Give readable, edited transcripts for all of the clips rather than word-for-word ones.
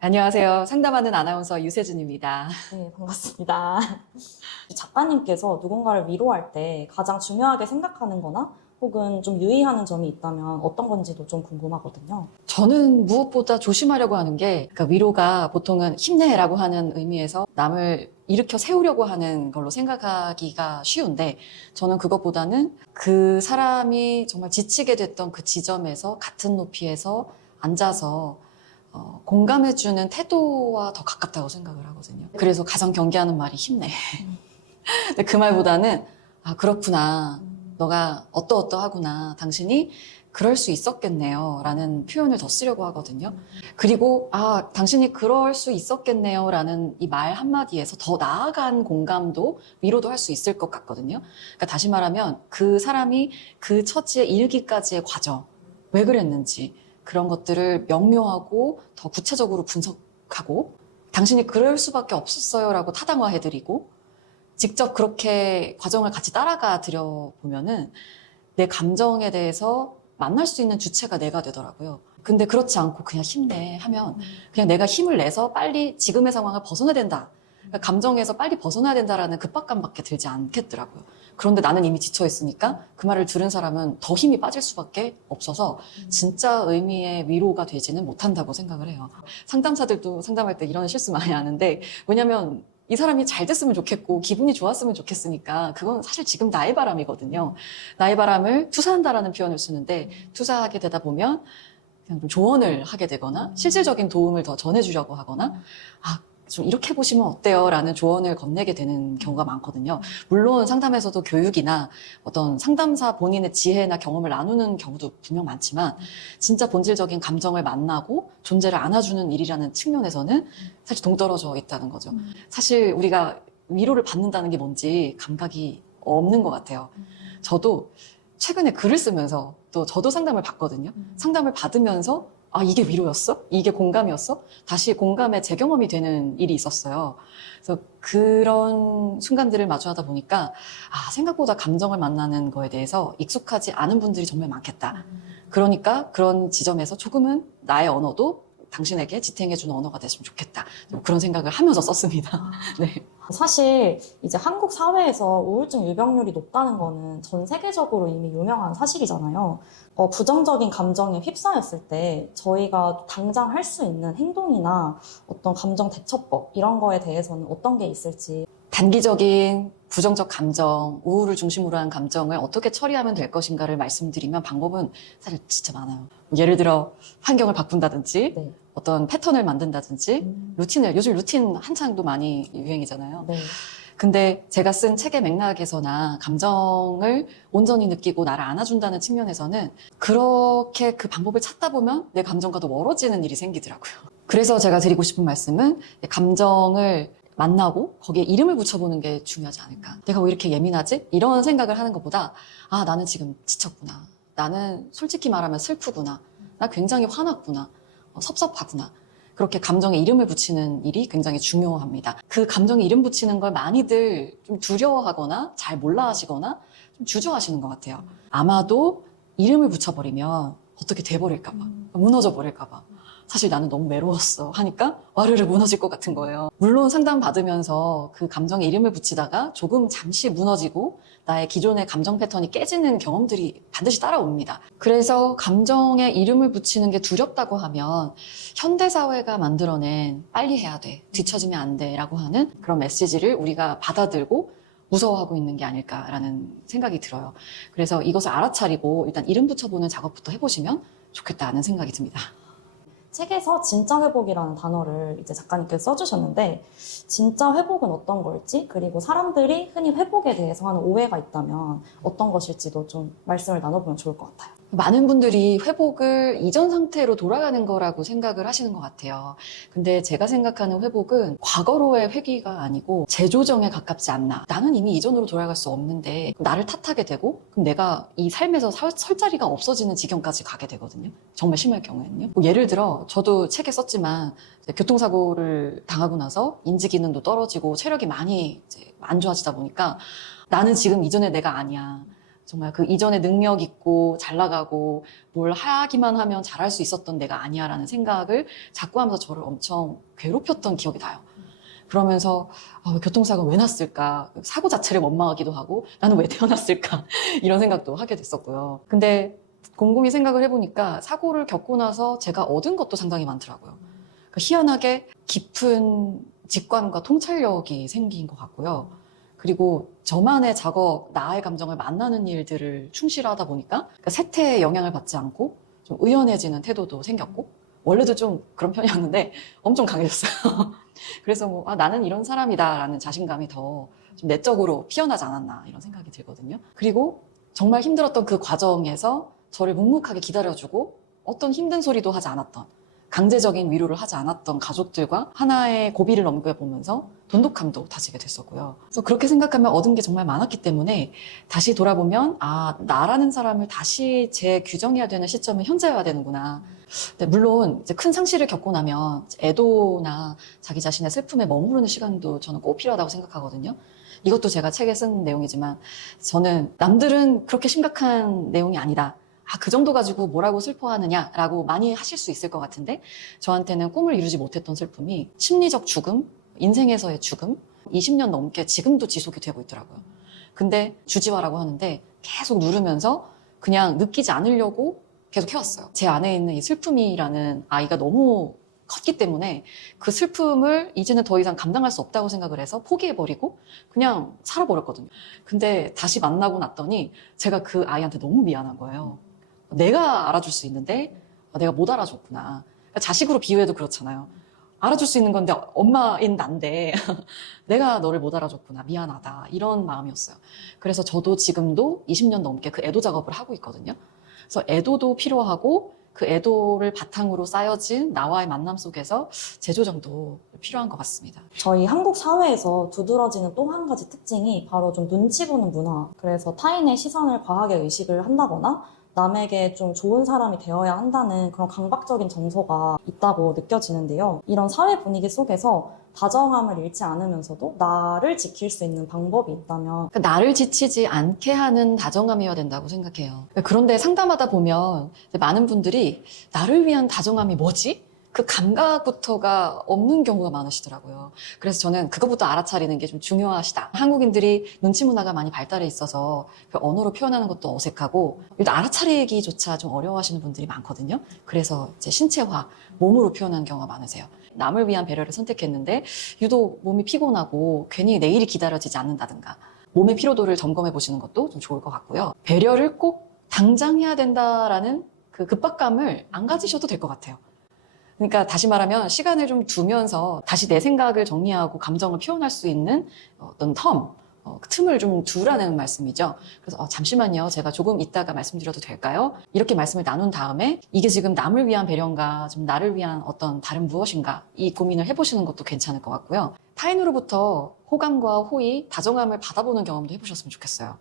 안녕하세요. 상담하는 아나운서 유세준입니다. 네, 반갑습니다. 작가님께서 누군가를 위로할 때 가장 중요하게 생각하는 거나 혹은 좀 유의하는 점이 있다면 어떤 건지도 좀 궁금하거든요. 저는 무엇보다 조심하려고 하는 게, 그러니까 위로가 보통은 힘내라고 하는 의미에서 남을 일으켜 세우려고 하는 걸로 생각하기가 쉬운데, 저는 그것보다는 그 사람이 정말 지치게 됐던 그 지점에서 같은 높이에서 앉아서 공감해주는 태도와 더 가깝다고 생각을 하거든요. 그래서 가장 경계하는 말이 힘내. 근데 그 말보다는 그렇구나. 너가 어떠어떠하구나. 당신이 그럴 수 있었겠네요. 라는 표현을 더 쓰려고 하거든요. 그리고 당신이 그럴 수 있었겠네요. 라는 이 말 한마디에서 더 나아간 공감도 위로도 할 수 있을 것 같거든요. 그러니까 다시 말하면 그 사람이 그 처지에 이르기까지의 과정, 왜 그랬는지 그런 것들을 명료하고 더 구체적으로 분석하고 당신이 그럴 수밖에 없었어요 라고 타당화해드리고 직접 그렇게 과정을 같이 따라가 드려보면은 내 감정에 대해서 만날 수 있는 주체가 내가 되더라고요. 근데 그렇지 않고 그냥 힘내 하면 그냥 내가 힘을 내서 빨리 지금의 상황을 벗어나야 된다. 그러니까 감정에서 빨리 벗어나야 된다라는 급박감밖에 들지 않겠더라고요. 그런데 나는 이미 지쳐있으니까 그 말을 들은 사람은 더 힘이 빠질 수밖에 없어서 진짜 의미의 위로가 되지는 못한다고 생각을 해요. 상담사들도 상담할 때 이런 실수 많이 하는데 왜냐면 이 사람이 잘 됐으면 좋겠고 기분이 좋았으면 좋겠으니까 그건 사실 지금 나의 바람이거든요. 나의 바람을 투사한다라는 표현을 쓰는데 투사하게 되다 보면 그냥 좀 조언을 하게 되거나 실질적인 도움을 더 전해주려고 하거나 좀 이렇게 보시면 어때요? 라는 조언을 건네게 되는 경우가 많거든요. 물론 상담에서도 교육이나 어떤 상담사 본인의 지혜나 경험을 나누는 경우도 분명 많지만 진짜 본질적인 감정을 만나고 존재를 안아주는 일이라는 측면에서는 사실 동떨어져 있다는 거죠. 사실 우리가 위로를 받는다는 게 뭔지 감각이 없는 것 같아요. 저도 최근에 글을 쓰면서 또 저도 상담을 받거든요. 상담을 받으면서 이게 위로였어? 이게 공감이었어? 다시 공감의 재경험이 되는 일이 있었어요. 그래서 그런 순간들을 마주하다 보니까 생각보다 감정을 만나는 거에 대해서 익숙하지 않은 분들이 정말 많겠다. 그러니까 그런 지점에서 조금은 나의 언어도 당신에게 지탱해주는 언어가 됐으면 좋겠다. 그런 생각을 하면서 썼습니다. 네. 사실 이제 한국 사회에서 우울증 유병률이 높다는 거는 전 세계적으로 이미 유명한 사실이잖아요. 부정적인 감정에 휩싸였을 때 저희가 당장 할 수 있는 행동이나 어떤 감정 대처법 이런 거에 대해서는 어떤 게 있을지. 단기적인 부정적 감정, 우울을 중심으로 한 감정을 어떻게 처리하면 될 것인가를 말씀드리면 방법은 사실 진짜 많아요. 예를 들어 환경을 바꾼다든지 네. 어떤 패턴을 만든다든지 요즘 루틴 한창도 많이 유행이잖아요. 네. 근데 제가 쓴 책의 맥락에서나 감정을 온전히 느끼고 나를 안아준다는 측면에서는 그렇게 그 방법을 찾다 보면 내 감정과 더 멀어지는 일이 생기더라고요. 그래서 제가 드리고 싶은 말씀은 감정을 만나고 거기에 이름을 붙여보는 게 중요하지 않을까. 내가 왜 이렇게 예민하지? 이런 생각을 하는 것보다 나는 지금 지쳤구나. 나는 솔직히 말하면 슬프구나. 나 굉장히 화났구나. 섭섭하구나. 그렇게 감정에 이름을 붙이는 일이 굉장히 중요합니다. 그 감정에 이름 붙이는 걸 많이들 좀 두려워하거나 잘 몰라 하시거나 좀 주저하시는 것 같아요. 아마도 이름을 붙여버리면 어떻게 돼버릴까봐, 무너져 버릴까봐. 사실 나는 너무 외로웠어 하니까 와르르 무너질 것 같은 거예요. 물론 상담 받으면서 그 감정에 이름을 붙이다가 조금 잠시 무너지고 나의 기존의 감정 패턴이 깨지는 경험들이 반드시 따라옵니다. 그래서 감정에 이름을 붙이는 게 두렵다고 하면 현대사회가 만들어낸 빨리 해야 돼, 뒤처지면 안 돼 라고 하는 그런 메시지를 우리가 받아들고 무서워하고 있는 게 아닐까라는 생각이 들어요. 그래서 이것을 알아차리고 일단 이름 붙여보는 작업부터 해보시면 좋겠다는 생각이 듭니다. 책에서 진짜 회복이라는 단어를 이제 작가님께서 써주셨는데 진짜 회복은 어떤 걸지 그리고 사람들이 흔히 회복에 대해서 하는 오해가 있다면 어떤 것일지도 좀 말씀을 나눠보면 좋을 것 같아요. 많은 분들이 회복을 이전 상태로 돌아가는 거라고 생각을 하시는 것 같아요. 근데 제가 생각하는 회복은 과거로의 회귀가 아니고 재조정에 가깝지 않나. 나는 이미 이전으로 돌아갈 수 없는데 나를 탓하게 되고 그럼 내가 이 삶에서 설 자리가 없어지는 지경까지 가게 되거든요. 정말 심할 경우에는요. 예를 들어 저도 책에 썼지만 교통사고를 당하고 나서 인지 기능도 떨어지고 체력이 많이 이제 안 좋아지다 보니까 나는 지금 이전의 내가 아니야. 정말 그 이전에 능력 있고 잘 나가고 뭘 하기만 하면 잘할 수 있었던 내가 아니야라는 생각을 자꾸 하면서 저를 엄청 괴롭혔던 기억이 나요. 그러면서 교통사고가 왜 났을까? 사고 자체를 원망하기도 하고 나는 왜 태어났을까? 이런 생각도 하게 됐었고요. 근데 곰곰이 생각을 해보니까 사고를 겪고 나서 제가 얻은 것도 상당히 많더라고요. 그러니까 희한하게 깊은 직관과 통찰력이 생긴 것 같고요. 그리고 저만의 작업, 나의 감정을 만나는 일들을 충실하다 보니까 그러니까 세태에 영향을 받지 않고 좀 의연해지는 태도도 생겼고 원래도 좀 그런 편이었는데 엄청 강해졌어요. 그래서 나는 이런 사람이다라는 자신감이 더 좀 내적으로 피어나지 않았나 이런 생각이 들거든요. 그리고 정말 힘들었던 그 과정에서 저를 묵묵하게 기다려주고 어떤 힘든 소리도 하지 않았던 강제적인 위로를 하지 않았던 가족들과 하나의 고비를 넘겨보면서 돈독함도 다지게 됐었고요. 그래서 그렇게 생각하면 얻은 게 정말 많았기 때문에 다시 돌아보면 나라는 사람을 다시 재규정해야 되는 시점은 현재여야 되는구나. 근데 물론 이제 큰 상실을 겪고 나면 애도나 자기 자신의 슬픔에 머무르는 시간도 저는 꼭 필요하다고 생각하거든요. 이것도 제가 책에 쓴 내용이지만 저는 남들은 그렇게 심각한 내용이 아니다. 그 정도 가지고 뭐라고 슬퍼하느냐라고 많이 하실 수 있을 것 같은데 저한테는 꿈을 이루지 못했던 슬픔이 심리적 죽음, 인생에서의 죽음, 20년 넘게 지금도 지속이 되고 있더라고요. 근데 주지화라고 하는데 계속 누르면서 그냥 느끼지 않으려고 계속 해왔어요. 제 안에 있는 이 슬픔이라는 아이가 너무 컸기 때문에 그 슬픔을 이제는 더 이상 감당할 수 없다고 생각을 해서 포기해버리고 그냥 살아버렸거든요. 근데 다시 만나고 났더니 제가 그 아이한테 너무 미안한 거예요. 내가 알아줄 수 있는데 내가 못 알아줬구나. 그러니까 자식으로 비유해도 그렇잖아요. 알아줄 수 있는 건데 엄마인 난데 내가 너를 못 알아줬구나. 미안하다. 이런 마음이었어요. 그래서 저도 지금도 20년 넘게 그 애도 작업을 하고 있거든요. 그래서 애도도 필요하고 그 애도를 바탕으로 쌓여진 나와의 만남 속에서 재조정도 필요한 것 같습니다. 저희 한국 사회에서 두드러지는 또 한 가지 특징이 바로 좀 눈치 보는 문화. 그래서 타인의 시선을 과하게 의식을 한다거나 남에게 좀 좋은 사람이 되어야 한다는 그런 강박적인 정서가 있다고 느껴지는데요. 이런 사회 분위기 속에서 다정함을 잃지 않으면서도 나를 지킬 수 있는 방법이 있다면 그러니까 나를 지치지 않게 하는 다정함이어야 된다고 생각해요. 그런데 상담하다 보면 많은 분들이 나를 위한 다정함이 뭐지? 그 감각부터가 없는 경우가 많으시더라고요. 그래서 저는 그것부터 알아차리는 게 좀 중요하시다. 한국인들이 눈치 문화가 많이 발달해 있어서 그 언어로 표현하는 것도 어색하고 일단 알아차리기조차 좀 어려워하시는 분들이 많거든요. 그래서 이제 신체화, 몸으로 표현하는 경우가 많으세요. 남을 위한 배려를 선택했는데 유독 몸이 피곤하고 괜히 내일이 기다려지지 않는다든가 몸의 피로도를 점검해 보시는 것도 좀 좋을 것 같고요. 배려를 꼭 당장 해야 된다라는 그 급박감을 안 가지셔도 될 것 같아요. 그러니까 다시 말하면 시간을 좀 두면서 다시 내 생각을 정리하고 감정을 표현할 수 있는 어떤 그 틈을 좀 두라는 말씀이죠. 그래서 잠시만요. 제가 조금 이따가 말씀드려도 될까요? 이렇게 말씀을 나눈 다음에 이게 지금 남을 위한 배려인가 좀 나를 위한 어떤 다른 무엇인가 이 고민을 해보시는 것도 괜찮을 것 같고요. 타인으로부터 호감과 호의, 다정함을 받아보는 경험도 해보셨으면 좋겠어요.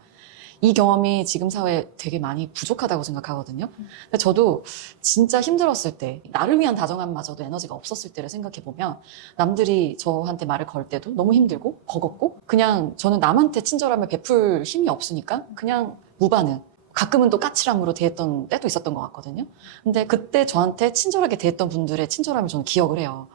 이 경험이 지금 사회에 되게 많이 부족하다고 생각하거든요. 근데 저도 진짜 힘들었을 때, 나를 위한 다정함마저도 에너지가 없었을 때를 생각해보면 남들이 저한테 말을 걸 때도 너무 힘들고 버겁고 그냥 저는 남한테 친절함을 베풀 힘이 없으니까 그냥 무반응. 가끔은 또 까칠함으로 대했던 때도 있었던 것 같거든요. 근데 그때 저한테 친절하게 대했던 분들의 친절함을 저는 기억을 해요.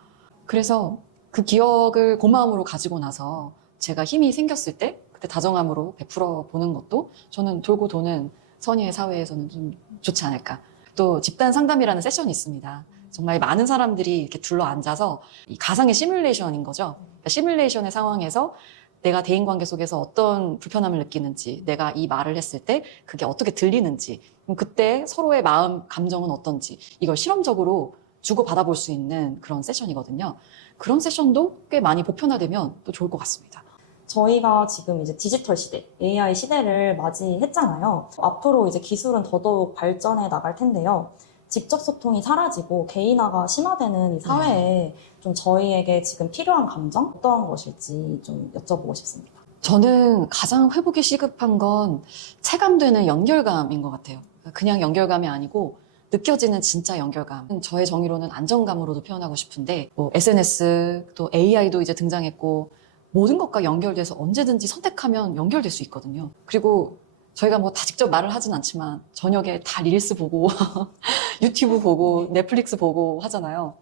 그래서 그 기억을 고마움으로 가지고 나서 제가 힘이 생겼을 때 그때 다정함으로 베풀어 보는 것도 저는 돌고 도는 선의의 사회에서는 좀 좋지 않을까. 또 집단 상담이라는 세션이 있습니다. 정말 많은 사람들이 이렇게 둘러 앉아서 이 가상의 시뮬레이션인 거죠. 그러니까 시뮬레이션의 상황에서 내가 대인관계 속에서 어떤 불편함을 느끼는지, 내가 이 말을 했을 때 그게 어떻게 들리는지, 그때 서로의 마음, 감정은 어떤지 이걸 실험적으로 주고받아 볼 수 있는 그런 세션이거든요. 그런 세션도 꽤 많이 보편화되면 또 좋을 것 같습니다. 저희가 지금 이제 디지털 시대, AI 시대를 맞이했잖아요. 앞으로 이제 기술은 더더욱 발전해 나갈 텐데요. 직접 소통이 사라지고 개인화가 심화되는 이 사회에 좀 저희에게 지금 필요한 감정 어떤 것일지 좀 여쭤보고 싶습니다. 저는 가장 회복이 시급한 건 체감되는 연결감인 것 같아요. 그냥 연결감이 아니고 느껴지는 진짜 연결감. 저의 정의로는 안정감으로도 표현하고 싶은데 SNS 또 AI도 이제 등장했고 모든 것과 연결돼서 언제든지 선택하면 연결될 수 있거든요. 그리고 저희가 뭐 다 직접 말을 하진 않지만 저녁에 다 릴스 보고 유튜브 보고 넷플릭스 보고 하잖아요.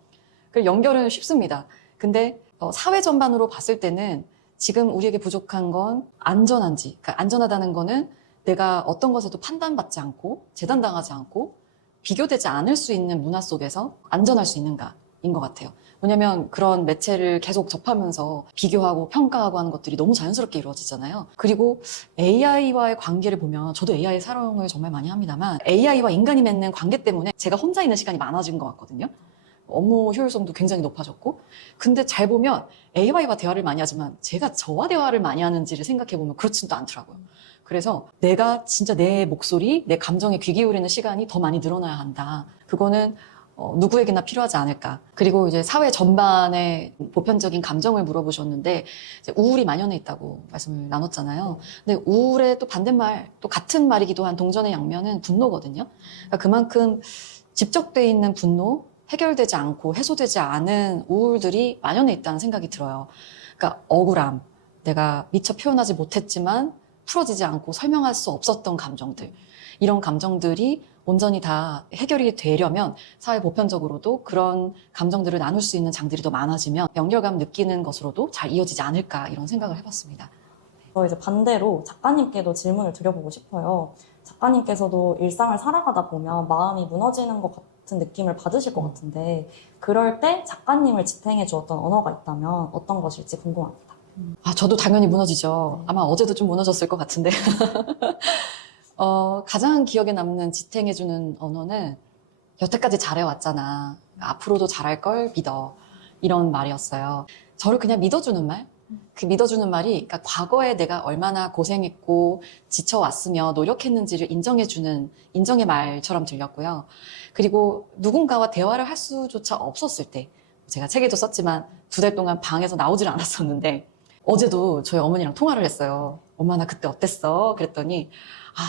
그 연결은 쉽습니다. 근데 사회 전반으로 봤을 때는 지금 우리에게 부족한 건 안전한지, 그러니까 안전하다는 거는 내가 어떤 것에도 판단받지 않고 재단당하지 않고 비교되지 않을 수 있는 문화 속에서 안전할 수 있는가인 것 같아요. 왜냐면 그런 매체를 계속 접하면서 비교하고 평가하고 하는 것들이 너무 자연스럽게 이루어지잖아요. 그리고 AI와의 관계를 보면 저도 AI 사용을 정말 많이 합니다만 AI와 인간이 맺는 관계 때문에 제가 혼자 있는 시간이 많아진 것 같거든요. 업무 효율성도 굉장히 높아졌고 근데 잘 보면 AI와 대화를 많이 하지만 제가 저와 대화를 많이 하는지를 생각해보면 그렇지도 않더라고요. 그래서 내가 진짜 내 목소리, 내 감정에 귀 기울이는 시간이 더 많이 늘어나야 한다. 그거는 누구에게나 필요하지 않을까. 그리고 이제 사회 전반의 보편적인 감정을 물어보셨는데 이제 우울이 만연해 있다고 말씀을 나눴잖아요. 근데 우울의 또 반대말, 또 같은 말이기도 한 동전의 양면은 분노거든요. 그러니까 그만큼 집적돼 있는 분노, 해결되지 않고 해소되지 않은 우울들이 만연해 있다는 생각이 들어요. 그러니까 억울함, 내가 미처 표현하지 못했지만 풀어지지 않고 설명할 수 없었던 감정들. 이런 감정들이 온전히 다 해결이 되려면 사회 보편적으로도 그런 감정들을 나눌 수 있는 장들이 더 많아지면 연결감 느끼는 것으로도 잘 이어지지 않을까 이런 생각을 해봤습니다. 이제 반대로 작가님께도 질문을 드려보고 싶어요. 작가님께서도 일상을 살아가다 보면 마음이 무너지는 것 같은 느낌을 받으실 것 같은데 그럴 때 작가님을 지탱해 주었던 언어가 있다면 어떤 것일지 궁금합니다. 저도 당연히 무너지죠. 아마 어제도 좀 무너졌을 것 같은데. 가장 기억에 남는 지탱해주는 언어는 여태까지 잘해왔잖아. 앞으로도 잘할 걸 믿어. 이런 말이었어요. 저를 그냥 믿어주는 말? 그 믿어주는 말이 그러니까 과거에 내가 얼마나 고생했고 지쳐왔으며 노력했는지를 인정해주는 인정의 말처럼 들렸고요. 그리고 누군가와 대화를 할 수조차 없었을 때 제가 책에도 썼지만 2달 동안 방에서 나오질 않았었는데 어제도 저희 어머니랑 통화를 했어요. 엄마 나 그때 어땠어? 그랬더니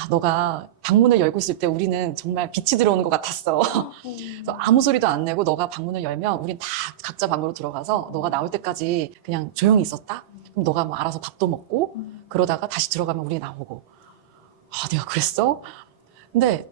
너가 방문을 열고 있을 때 우리는 정말 빛이 들어오는 것 같았어. 그래서 아무 소리도 안 내고 너가 방문을 열면 우린 다 각자 방으로 들어가서 너가 나올 때까지 그냥 조용히 있었다? 그럼 너가 뭐 알아서 밥도 먹고 그러다가 다시 들어가면 우리 나오고. 내가 그랬어? 근데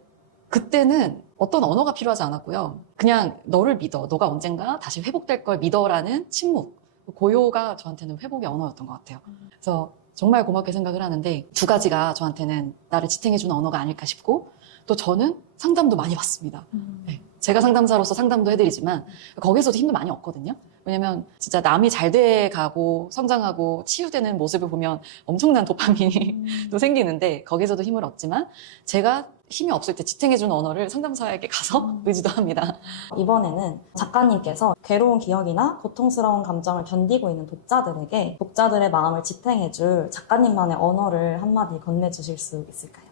그때는 어떤 언어가 필요하지 않았고요. 그냥 너를 믿어. 너가 언젠가 다시 회복될 걸 믿어라는 침묵. 고요가 저한테는 회복의 언어였던 것 같아요. 그래서 정말 고맙게 생각을 하는데 2가지가 저한테는 나를 지탱해주는 언어가 아닐까 싶고 또 저는 상담도 많이 받습니다. 네. 제가 상담사로서 상담도 해드리지만 거기서도 힘도 많이 얻거든요. 왜냐면 진짜 남이 잘 돼가고 성장하고 치유되는 모습을 보면 엄청난 도파민이 또 생기는데 거기서도 힘을 얻지만 제가 힘이 없을 때 지탱해주는 언어를 상담사에게 가서 의지도 합니다. 이번에는 작가님께서 괴로운 기억이나 고통스러운 감정을 견디고 있는 독자들에게 독자들의 마음을 지탱해줄 작가님만의 언어를 한마디 건네주실 수 있을까요?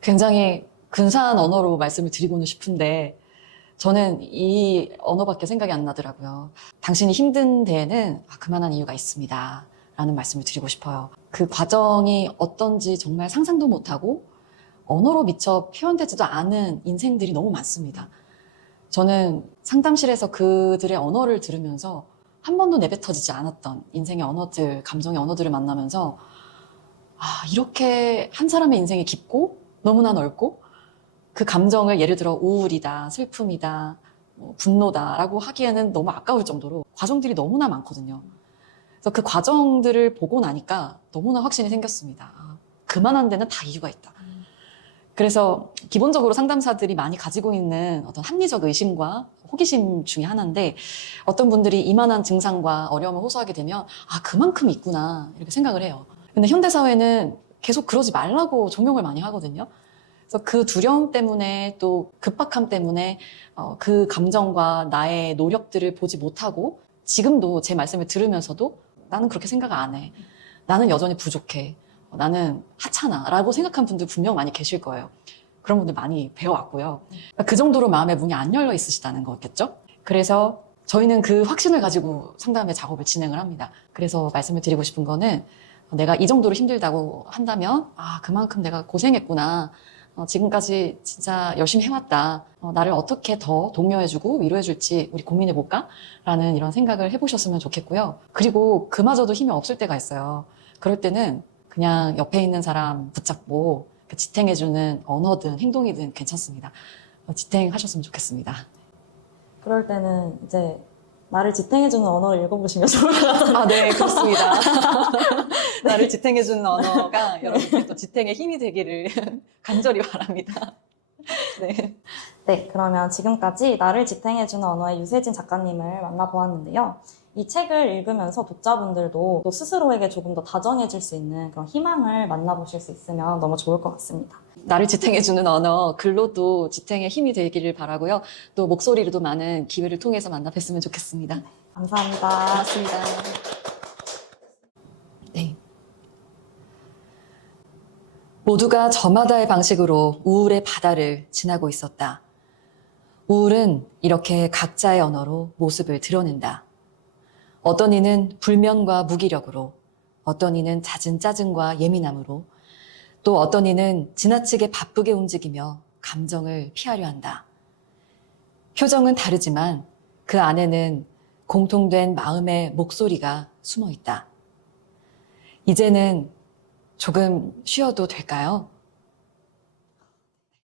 굉장히 근사한 언어로 말씀을 드리고는 싶은데 저는 이 언어밖에 생각이 안 나더라고요. 당신이 힘든 데에는 그만한 이유가 있습니다. 라는 말씀을 드리고 싶어요. 그 과정이 어떤지 정말 상상도 못하고 언어로 미처 표현되지도 않은 인생들이 너무 많습니다. 저는 상담실에서 그들의 언어를 들으면서 한 번도 내뱉어지지 않았던 인생의 언어들, 감정의 언어들을 만나면서 이렇게 한 사람의 인생이 깊고 너무나 넓고 그 감정을 예를 들어 우울이다, 슬픔이다, 분노다라고 하기에는 너무 아까울 정도로 과정들이 너무나 많거든요. 그래서 그 과정들을 보고 나니까 너무나 확신이 생겼습니다. 그만한 데는 다 이유가 있다. 그래서 기본적으로 상담사들이 많이 가지고 있는 어떤 합리적 의심과 호기심 중에 하나인데 어떤 분들이 이만한 증상과 어려움을 호소하게 되면 그만큼 있구나 이렇게 생각을 해요. 근데 현대사회는 계속 그러지 말라고 종용을 많이 하거든요. 그래서 그 두려움 때문에 또 급박함 때문에 그 감정과 나의 노력들을 보지 못하고 지금도 제 말씀을 들으면서도 나는 그렇게 생각 안 해. 나는 여전히 부족해. 나는 하찮아 라고 생각한 분들 분명 많이 계실 거예요. 그런 분들 많이 배워왔고요. 그 정도로 마음의 문이 안 열려 있으시다는 거겠죠? 그래서 저희는 그 확신을 가지고 상담의 작업을 진행을 합니다. 그래서 말씀을 드리고 싶은 거는 내가 이 정도로 힘들다고 한다면 그만큼 내가 고생했구나. 지금까지 진짜 열심히 해왔다. 나를 어떻게 더 독려해주고 위로해줄지 우리 고민해볼까? 라는 이런 생각을 해보셨으면 좋겠고요. 그리고 그마저도 힘이 없을 때가 있어요. 그럴 때는 그냥 옆에 있는 사람 붙잡고 지탱해주는 언어든 행동이든 괜찮습니다. 지탱하셨으면 좋겠습니다. 그럴 때는 이제 나를 지탱해주는 언어를 읽어보시면 좋을 것 같아요. 네, 그렇습니다. 나를 지탱해주는 언어가 여러분께 또 지탱의 힘이 되기를 간절히 바랍니다. 네. 네, 그러면 지금까지 나를 지탱해주는 언어의 유세진 작가님을 만나보았는데요. 이 책을 읽으면서 독자분들도 또 스스로에게 조금 더 다정해질 수 있는 그런 희망을 만나보실 수 있으면 너무 좋을 것 같습니다. 나를 지탱해주는 언어, 글로도 지탱의 힘이 되기를 바라고요. 또 목소리로도 많은 기회를 통해서 만나 뵀으면 좋겠습니다. 감사합니다. 고맙습니다. 네. 모두가 저마다의 방식으로 우울의 바다를 지나고 있었다. 우울은 이렇게 각자의 언어로 모습을 드러낸다. 어떤 이는 불면과 무기력으로, 어떤 이는 잦은 짜증과 예민함으로, 또 어떤 이는 지나치게 바쁘게 움직이며 감정을 피하려 한다. 표정은 다르지만 그 안에는 공통된 마음의 목소리가 숨어 있다. 이제는 조금 쉬어도 될까요?